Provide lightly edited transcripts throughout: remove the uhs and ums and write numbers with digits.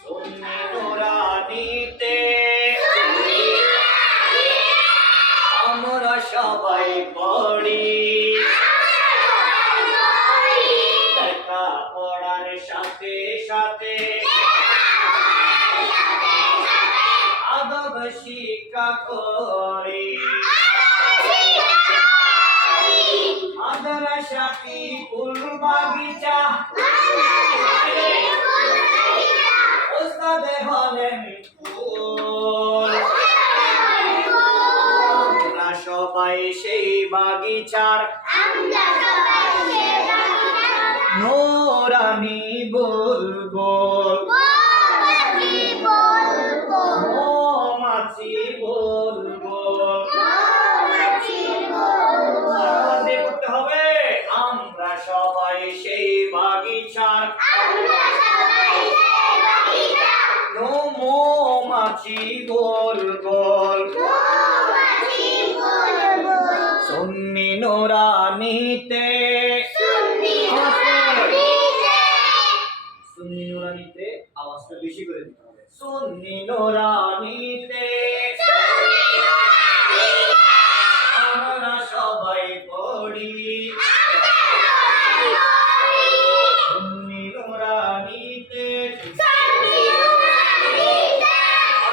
সুন্নি নুরানিতে আমরা সবাই পড়ি, লেখা পড়ার সাথে সাথে আদব শিক্ষা করি। মাদ্রাসাটি ফুল বাগিচা, ওস্তাদে হলেন ফুল। আমরা সবাই সেই বাগিচার নুরানি বুলবুল, মৌমাছি বুলবুল। করতে হবে, আমরা সবাই সেই বাগিচার মৌমাছি বুলবুল। সুন্নি নুরানিতে, সুন্নি নুরানিতে আওয়াজটা বেশি করে দিতে হবে। সুন্নি নুরানিতে আমরা সবাই পড়ি, সুন্নি নুরানিতে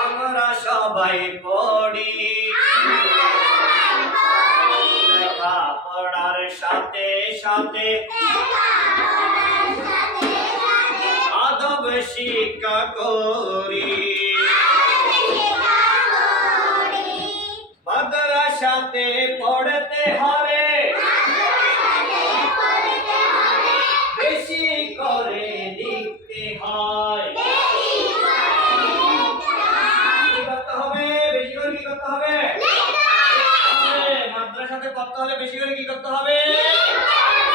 আমরা সবাই পড়ি। লেখা পড়ার সাথে সাথে আদব শিক্ষা করি। মাদ্রাসাতে পড়তে হবে, বেশি করে লিখতে হয়। কি করতে হবে? বেশি করে কি করতে হবে? মাদ্রাসাতে পড়তে হলে বেশি করে কি করতে হবে?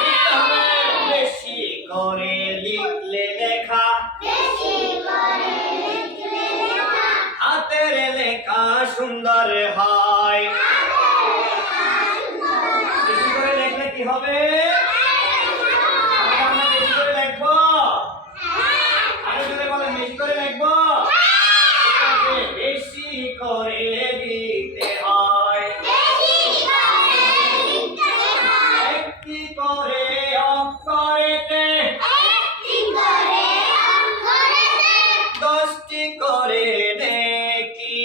লিখতে হবে। বেশি করে লিখলে লেখা, হাতের লেখা সুন্দর হয়। বেশি করে লিখলে কি হবে? আমরা বেশি করে লিখবো। আরো জোরে বলেন, বেশি করে লিখবো। বেশি করে লিখতে হয়। একটি করে অক্ষরেতে 10টি করে নেকি।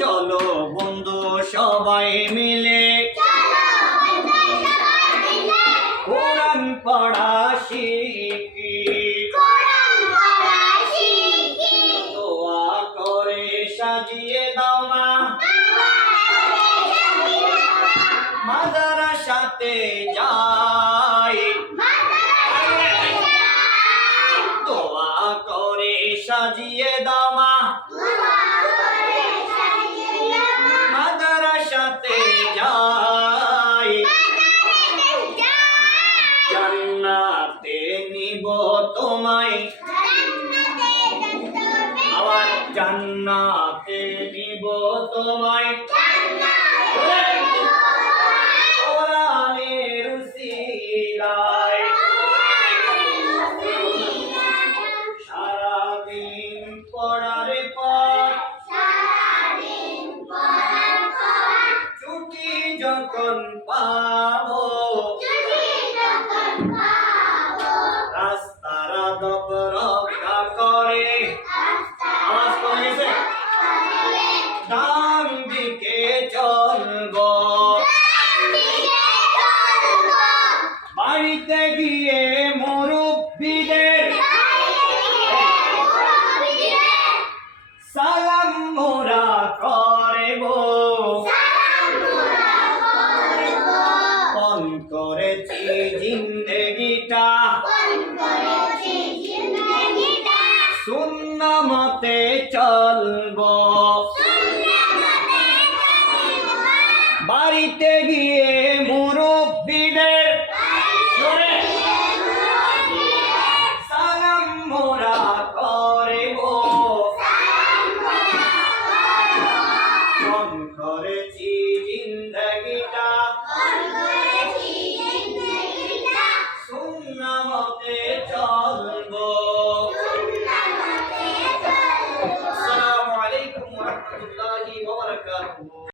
চলো বন্ধু সবাই মিলে কোরআন পড়া শিখি। দোয়া করে সাজিয়ে দাও মা মাদ্রাসাতে যাই। দোয়া করে সাজিয়ে দাও মা মাদ্রাসাতে যাই। জান্নাতে নিব তোমায়, আবার জান্নাতে নিব তোমায়। কোরআনের উসিলায় সারাদিন পড়ার পর ছুটি যখন পাবো, রাস্তার আদব রক্ষা করে। আওয়াজ কমে গেছে। ডান দিকে চলবো, বাড়িতে গিয়ে মুরব্বিদের সালাম মোরা করব। পণ করেছি জিন্দেগিটা সুন্নাহ মতে চলবো। বাড়িতে গিয়ে মুরব্বিদের সালাম মোরা করব। পণ করেছি জিন্দেগিটা সুন্নাহ মতে চলবো। রহমতুল্লাহ